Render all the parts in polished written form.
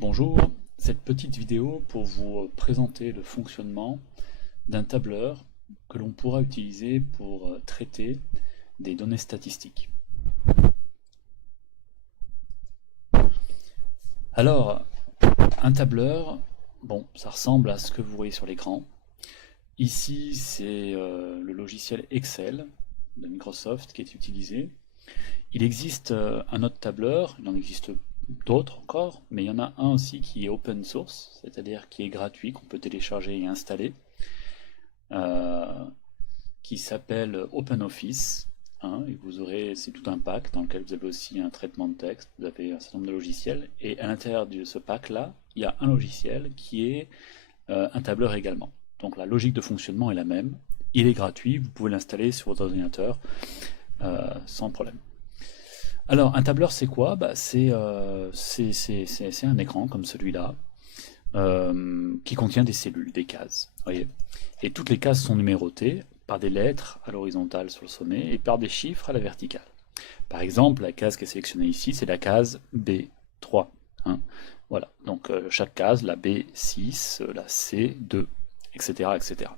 Bonjour, cette petite vidéo pour vous présenter le fonctionnement d'un tableur que l'on pourra utiliser pour traiter des données statistiques. Alors, un tableur, bon, ça ressemble à ce que vous voyez sur l'écran. Ici, c'est le logiciel Excel de Microsoft qui est utilisé. Il existe un autre tableur, il en existe d'autres encore, mais il y en a un aussi qui est open source, c'est-à-dire qui est gratuit, qu'on peut télécharger et installer, euh, qui s'appelle OpenOffice. Hein, et vous aurez, c'est tout un pack dans lequel vous avez aussi un traitement de texte, vous avez un certain nombre de logiciels, et à l'intérieur de ce pack-là, il y a un logiciel qui est un tableur également. Donc la logique de fonctionnement est la même, il est gratuit, vous pouvez l'installer sur votre ordinateur sans problème. Alors, un tableur, c'est quoi? C'est un écran comme celui-là, qui contient des cellules, des cases. Voyez. Et toutes les cases sont numérotées par des lettres à l'horizontale sur le sommet et par des chiffres à la verticale. Par exemple, la case qui est sélectionnée ici, c'est la case B3. Hein. Voilà. Donc, chaque case, la B6, la C2, etc., etc.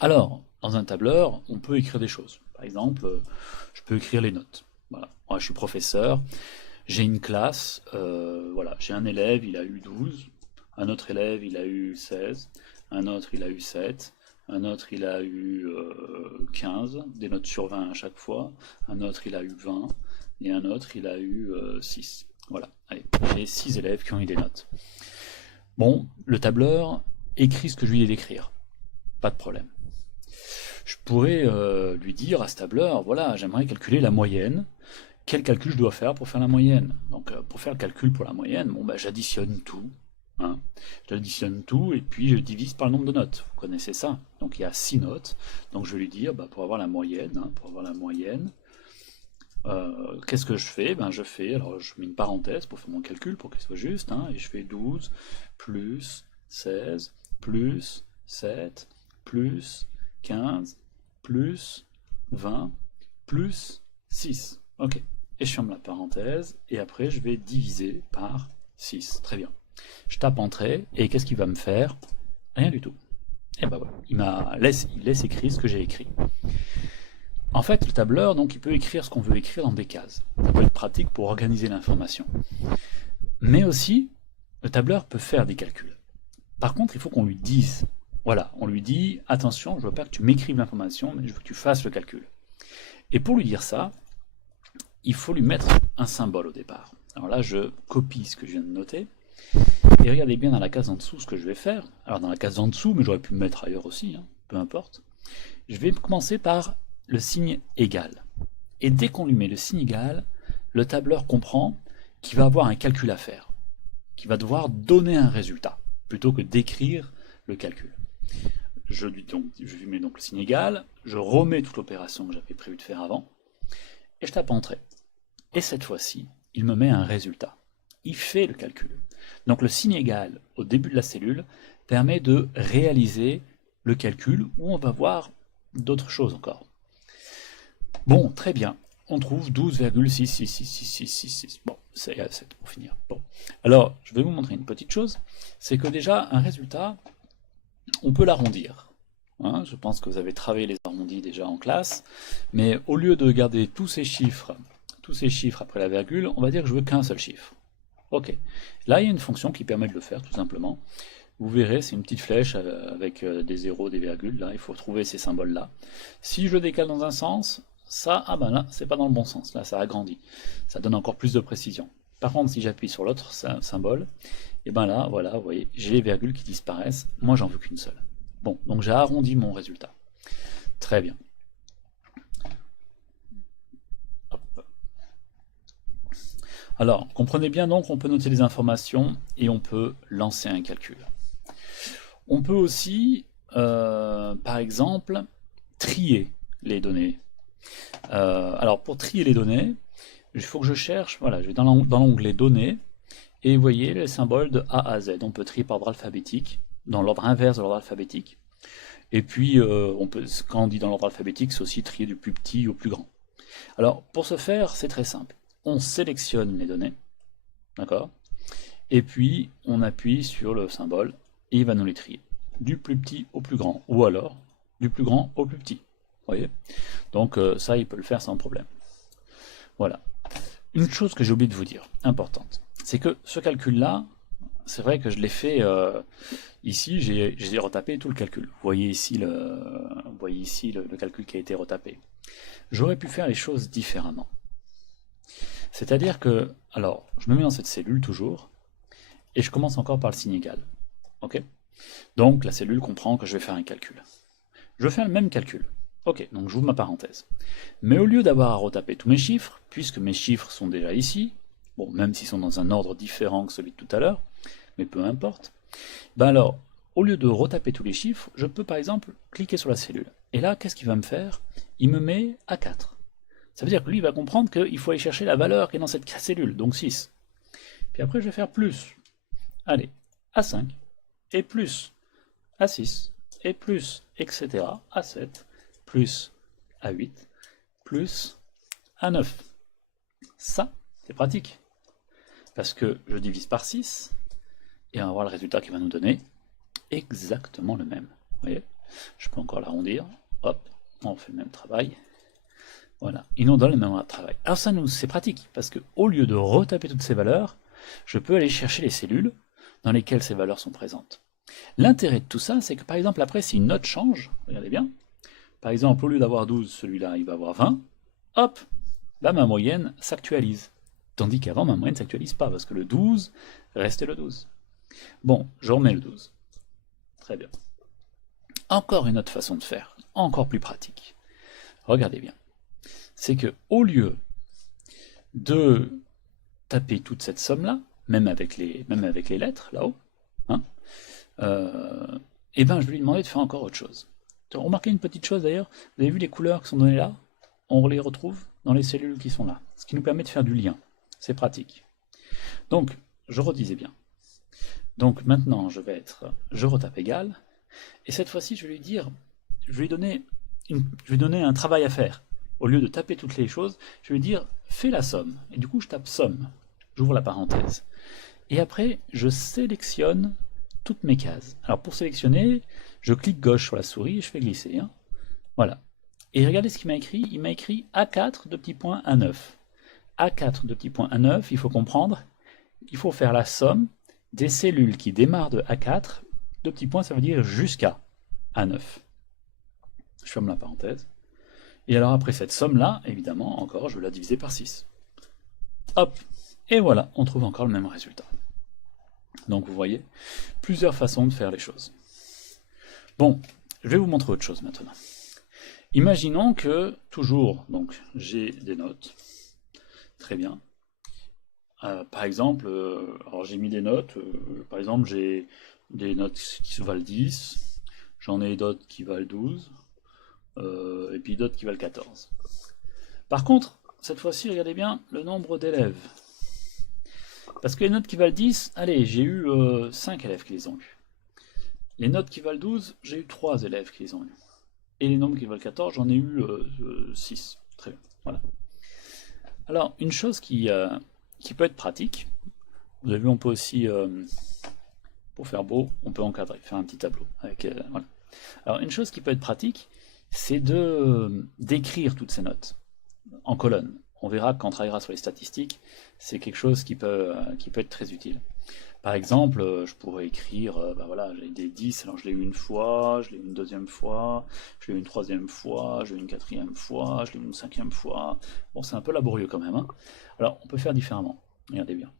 Alors, dans un tableur, on peut écrire des choses. Par exemple, je peux écrire les notes. Voilà. Moi, je suis professeur, j'ai une classe, voilà, j'ai un élève, il a eu 12, un autre élève, il a eu 16, un autre, il a eu 7, un autre, il a eu 15, des notes sur 20 à chaque fois, un autre, il a eu 20, et un autre, il a eu 6. Voilà, allez, j'ai 6 élèves qui ont eu des notes. Bon, le tableur écrit ce que je lui ai d'écrire, pas de problème. Je pourrais lui dire à ce tableur, voilà, j'aimerais calculer la moyenne. Quel calcul je dois faire pour faire la moyenne? Donc pour faire le calcul pour la moyenne, bon, j'additionne tout. Hein. J'additionne tout et puis je divise par le nombre de notes. Vous connaissez ça. Donc il y a 6 notes. Donc je vais lui dire, pour avoir la moyenne, qu'est-ce que je fais? Alors je mets une parenthèse pour faire mon calcul, pour qu'il soit juste, hein, et je fais 12 plus 16 plus 7 plus 15 plus 20 plus 6. Ok. Et je ferme la parenthèse, et après je vais diviser par 6. Très bien. Je tape Entrée, et qu'est-ce qu'il va me faire? Rien du tout. Et ben voilà, il laisse écrire ce que j'ai écrit. En fait, le tableur, donc, il peut écrire ce qu'on veut écrire dans des cases. Ça peut être pratique pour organiser l'information. Mais aussi, le tableur peut faire des calculs. Par contre, il faut qu'on lui dise, voilà, on lui dit, attention, je veux pas que tu m'écrives l'information, mais je veux que tu fasses le calcul. Et pour lui dire ça, il faut lui mettre un symbole au départ. Alors là, je copie ce que je viens de noter, et regardez bien dans la case en dessous ce que je vais faire. Alors dans la case en dessous, mais j'aurais pu me mettre ailleurs aussi, hein, peu importe. Je vais commencer par le signe égal. Et dès qu'on lui met le signe égal, le tableur comprend qu'il va avoir un calcul à faire, qu'il va devoir donner un résultat, plutôt que d'écrire le calcul. Je lui mets donc le signe égal, je remets toute l'opération que j'avais prévu de faire avant, et je tape Entrée. Et cette fois-ci, il me met un résultat. Il fait le calcul. Donc le signe égal au début de la cellule permet de réaliser le calcul où on va voir d'autres choses encore. Bon, très bien. On trouve 12,66666. Bon, c'est 7 pour finir. Bon. Alors, je vais vous montrer une petite chose. C'est que déjà, un résultat, on peut l'arrondir. Hein, je pense que vous avez travaillé les arrondis déjà en classe. Mais au lieu de garder tous ces chiffres après la virgule, on va dire que je veux qu'un seul chiffre. Ok. Là, il y a une fonction qui permet de le faire, tout simplement. Vous verrez, c'est une petite flèche avec des zéros, des virgules. Là, il faut trouver ces symboles-là. Si je le décale dans un sens, ça, là, c'est pas dans le bon sens. Là, ça agrandit. Ça donne encore plus de précision. Par contre, si j'appuie sur l'autre symbole, et ben là, voilà, vous voyez, j'ai les virgules qui disparaissent. Moi, j'en veux qu'une seule. Bon, donc j'ai arrondi mon résultat. Très bien. Alors, comprenez bien donc, on peut noter les informations et on peut lancer un calcul. On peut aussi, par exemple, trier les données. Alors, pour trier les données, il faut que je cherche, voilà, je vais dans l'onglet Données, et vous voyez les symboles de A à Z. On peut trier par ordre alphabétique, dans l'ordre inverse de l'ordre alphabétique. Et puis, quand on dit dans l'ordre alphabétique, c'est aussi trier du plus petit au plus grand. Alors, pour ce faire, c'est très simple. On sélectionne les données, d'accord? et puis on appuie sur le symbole, et il va nous les trier. Du plus petit au plus grand, ou alors du plus grand au plus petit. Vous voyez? Donc ça, il peut le faire sans problème. Voilà. Une chose que j'ai oublié de vous dire, importante, c'est que ce calcul-là, c'est vrai que je l'ai fait ici, j'ai retapé tout le calcul. Vous voyez ici le calcul qui a été retapé. J'aurais pu faire les choses différemment. C'est-à-dire que, alors, je me mets dans cette cellule toujours, et je commence encore par le signe égal. Ok? Donc la cellule comprend que je vais faire un calcul. Je fais le même calcul. Ok, donc j'ouvre ma parenthèse. Mais au lieu d'avoir à retaper tous mes chiffres, puisque mes chiffres sont déjà ici, bon, même s'ils sont dans un ordre différent que celui de tout à l'heure, mais peu importe, ben alors, au lieu de retaper tous les chiffres, je peux par exemple cliquer sur la cellule. Et là, qu'est-ce qu'il va me faire? Il me met A4. Ça veut dire que lui, il va comprendre qu'il faut aller chercher la valeur qui est dans cette cellule, donc 6. Puis après, je vais faire plus. Allez, A5, et plus A6, et plus, etc. A7, plus A8, plus A9. Ça, c'est pratique. Parce que je divise par 6, et on va voir le résultat qui va nous donner exactement le même. Vous voyez? Je peux encore l'arrondir. Hop, on fait le même travail. Voilà, il nous donne le même travail. Alors ça, c'est pratique, parce qu'au lieu de retaper toutes ces valeurs, je peux aller chercher les cellules dans lesquelles ces valeurs sont présentes. L'intérêt de tout ça, c'est que par exemple, après, si une note change, regardez bien, par exemple, au lieu d'avoir 12, celui-là, il va avoir 20, hop, là, ma moyenne s'actualise. Tandis qu'avant, ma moyenne ne s'actualise pas, parce que le 12 restait le 12. Bon, je remets le 12. Très bien. Encore une autre façon de faire, encore plus pratique. Regardez bien. C'est que au lieu de taper toute cette somme-là, même avec les lettres, là-haut, hein, et ben je vais lui demander de faire encore autre chose. Remarquez une petite chose d'ailleurs, vous avez vu les couleurs qui sont données là? On les retrouve dans les cellules qui sont là, ce qui nous permet de faire du lien. C'est pratique. Donc, je redisais bien. Donc maintenant, je retape égal, et cette fois-ci, je vais lui dire, je vais lui donner un travail à faire. Au lieu de taper toutes les choses, je vais lui dire, fais la somme. Et du coup, je tape somme. J'ouvre la parenthèse. Et après, je sélectionne toutes mes cases. Alors pour sélectionner, je clique gauche sur la souris et je fais glisser. Hein. Voilà. Et regardez ce qu'il m'a écrit. Il m'a écrit A4 de petit point A9. A4 de petit point A9, il faut comprendre, il faut faire la somme des cellules qui démarrent de A4. De petit point, ça veut dire jusqu'à A9. Je ferme la parenthèse. Et alors après cette somme-là, évidemment, encore, je vais la diviser par 6. Hop. Et voilà, on trouve encore le même résultat. Donc vous voyez, plusieurs façons de faire les choses. Bon, je vais vous montrer autre chose maintenant. Imaginons que, toujours, donc j'ai des notes. Très bien. Par exemple, alors j'ai mis des notes, par exemple j'ai des notes qui valent 10, j'en ai d'autres qui valent 12, et puis d'autres qui valent 14. Par contre, cette fois-ci, regardez bien le nombre d'élèves. Parce que les notes qui valent 10, allez, j'ai eu 5 élèves qui les ont eu. Les notes qui valent 12, j'ai eu 3 élèves qui les ont eu. Et les nombres qui valent 14, j'en ai eu 6. Très bien, voilà. Alors, une chose qui peut être pratique, vous avez vu, on peut aussi, pour faire beau, on peut encadrer, faire un petit tableau. Voilà. Alors, une chose qui peut être pratique, c'est d'écrire toutes ces notes en colonne. On verra quand on travaillera sur les statistiques, c'est quelque chose qui peut être très utile. Par exemple, je pourrais écrire, ben voilà, j'ai des 10, alors je l'ai eu une fois, je l'ai eu une deuxième fois, je l'ai eu une troisième fois, je l'ai eu une quatrième fois, je l'ai eu une cinquième fois. Bon, c'est un peu laborieux quand même. Hein. Alors, on peut faire différemment. Regardez bien.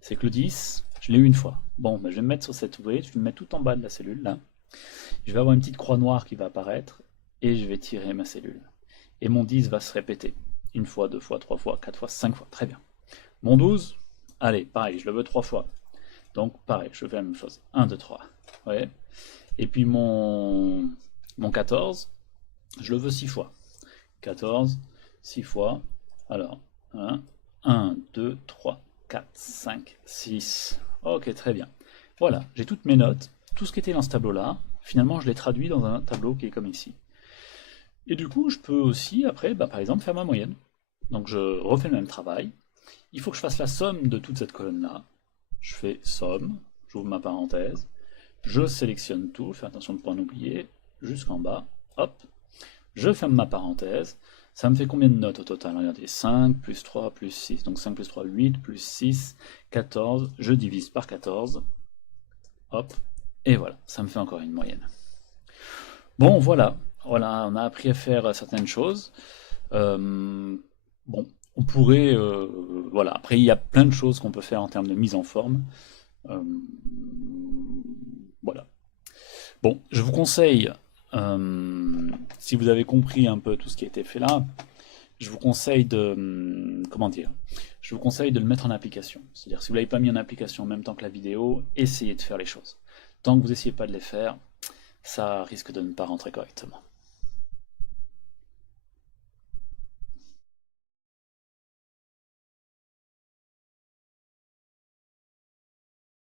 C'est que le 10, je l'ai eu une fois. Bon, ben, je vais me mettre sur cette, vous voyez, je vais me mettre tout en bas de la cellule, là. Je vais avoir une petite croix noire qui va apparaître, et je vais tirer ma cellule. Et mon 10 va se répéter. Une fois, deux fois, trois fois, quatre fois, 5 fois. Très bien. Mon 12, allez, pareil, je le veux 3 fois. Donc, pareil, je fais la même chose. 1, 2, 3. Ouais. Et puis mon 14, je le veux 6 fois. 14, 6 fois. Alors, 1, 2, 3, 4, 5, 6. Ok, très bien. Voilà, j'ai toutes mes notes. Tout ce qui était dans ce tableau-là, finalement, je l'ai traduit dans un tableau qui est comme ici. Et du coup, je peux aussi, après, bah, par exemple, faire ma moyenne. Donc, je refais le même travail. Il faut que je fasse la somme de toute cette colonne-là. je fais somme, j'ouvre ma parenthèse, je sélectionne tout, fais attention de ne pas en oublier, jusqu'en bas, hop, je ferme ma parenthèse, ça me fait combien de notes au total? Regardez, 5 plus 3 plus 6, donc 5 plus 3, 8, plus 6, 14, je divise par 14, hop, et voilà, ça me fait encore une moyenne. Bon, voilà, voilà, on a appris à faire certaines choses. Bon, on pourrait, voilà, après il y a plein de choses qu'on peut faire en termes de mise en forme. Euh, voilà. Bon, je vous conseille, si vous avez compris un peu tout ce qui a été fait là, je vous conseille de, comment dire, je vous conseille de le mettre en application. C'est-à-dire, si vous ne l'avez pas mis en application en même temps que la vidéo, essayez de faire les choses. Tant que vous n'essayez pas de les faire, ça risque de ne pas rentrer correctement.